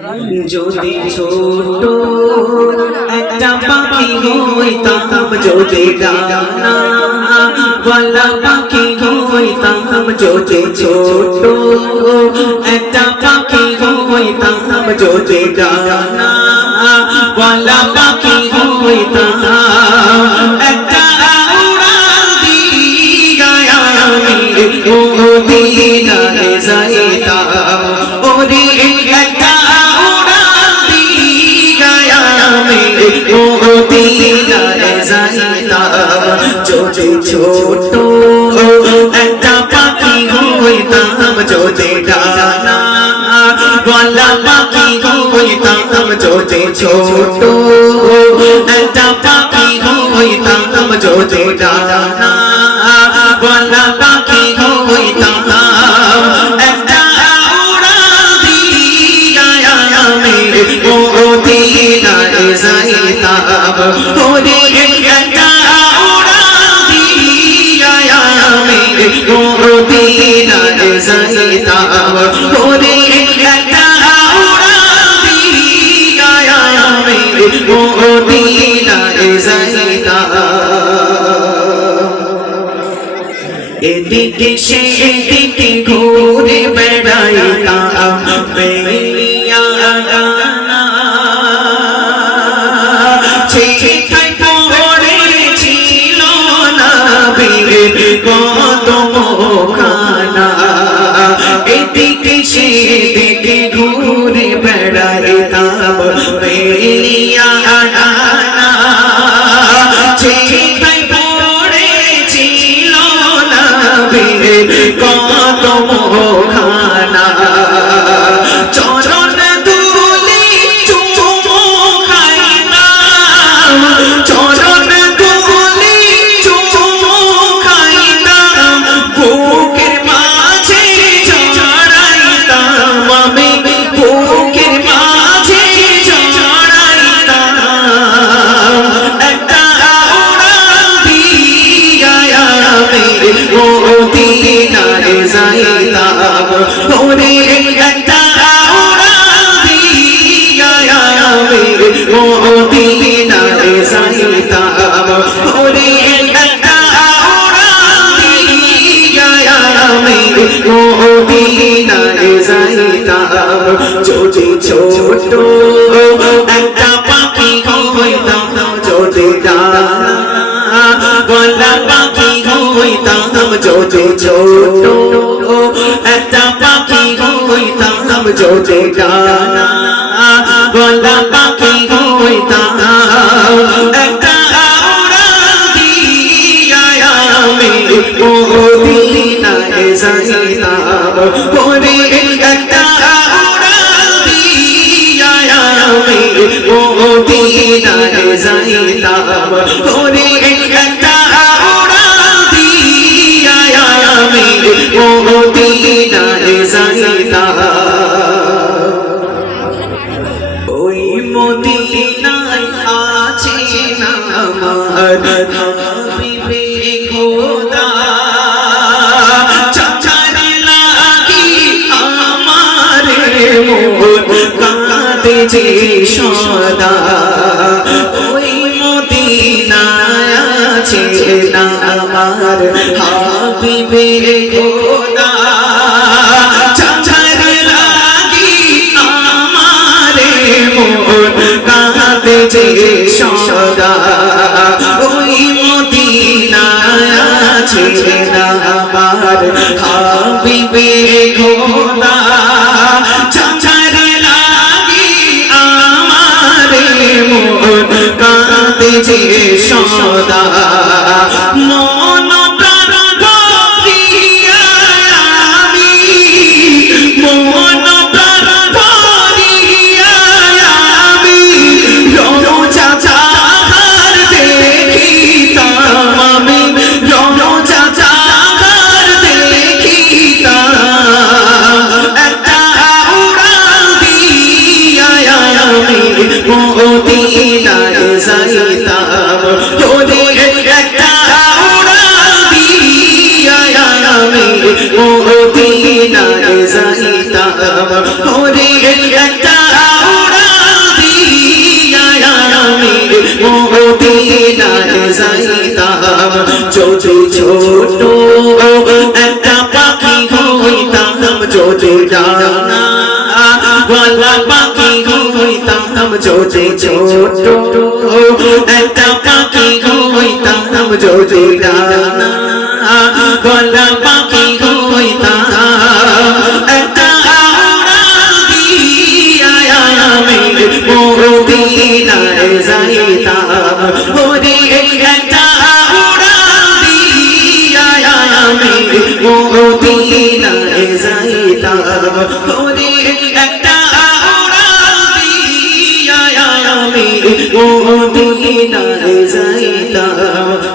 যদি ছোট একটা পাখি হইতাম, যদি ডানা ওয়ালা পাখি হইতাম, যদি ছোট একটা পাখি হইতাম, যদি ডানা ওয়ালা পাখি হইতাম, একটা উড়ান দিয়া আমি মদিনায় যাইতাম। ওরে একটা উড়ান দিয়া আমি মদিনায় যাইতাম। যদি ছোট একটা পাখি হইতাম, যদি ডানা ওয়ালা পাখি হইতাম, যদি ছোট একটা পাখি হইতাম, যদি ডানা ওয়ালা পাখি হইতাম, একটা উড়ান দিয়া আমি মদিনায় যাইতাম। ওরে একটা উড়ান দিয়া আমি মদিনায় যাইতাম। ওরে একটা উড়ান দিয়া আমি মদিনায় যাইতাম। এদিকে সেদিকে ঘুরে বেড়াইতাম বেলিয়া গানা, সেখানে পড়েছিল নবীর কদমখানা। এদিকে সেদিকে ঘুরে বেড়াইতাম বেলিয়া গানা, সেখানে পড়েছিল নবীর কদমখানা। চরণ ধুলি চুমো খাইতাম, চরণ ধুলি চুমো খাইতাম, বুকের মাঝে জড়াইতাম আমি, বুকের মাঝে জড়াইতাম। একটা উড়ান দিয়া আমি মদিনায় যাইতাম। ওরে একটা উড়ান দিয়া আমি মদিনায় যাইতাম। ওরে একটা উড়ান দিয়া আমি মদিনায় যাইতাম। যদি ছোট একটা পাখি হইতাম, যদি ডানা ওয়ালা পাখি হইতাম, যদি ছোট একটা পাখি হইতাম, যদি ডানা ওয়ালা পাখি হইতাম, একটা উড়ান দিয়া আমি মদিনায় যাইতাম। ওরে একটা উড়ান দিয়া আমি মদিনায় যাইতাম। ওরে একটা উড়ান দিয়া আমি মদিনায় যাইতাম। ওই মদিনায় আছে না আমার হাবিবে খোদা, চাচারে লাগি আমার মন কাঁদে যে সদা। ওই মদিনায় আছে না আমার হাবিবে খোদা, চাচারে লাগি আমার মন কাঁদে যে সদা। ওই মদিনায় আছে না আমার হাবিবে খোদা, চাচারে লাগি আমার মন কাঁদে যে সদা। মন প্রাণ ভরিয়া আমি, মন প্রাণ ভরিয়া আমি রোজা চাহার দেখিতাম আমি, রোজা চাহার দেখিতাম। একটা উড়ান দিয়া আমি মদিনায় যাইতাম। ওরে একটা উড়ান দিয়া আমি মদিনায় যাইতাম। ওরে একটা কলা পাখি হইতাম যদি ছোট একটা পাখি হইতাম যদি ডানা কলা পাখি হইতাম একটা উড়াল দিয়া আমি মদিনায় যাইতাম ওরে একটা উড়াল দিয়া আমি মদিনায় যাইতাম ওরে একটা উড়াল দিয়া আমি মদিনায় যাইতাম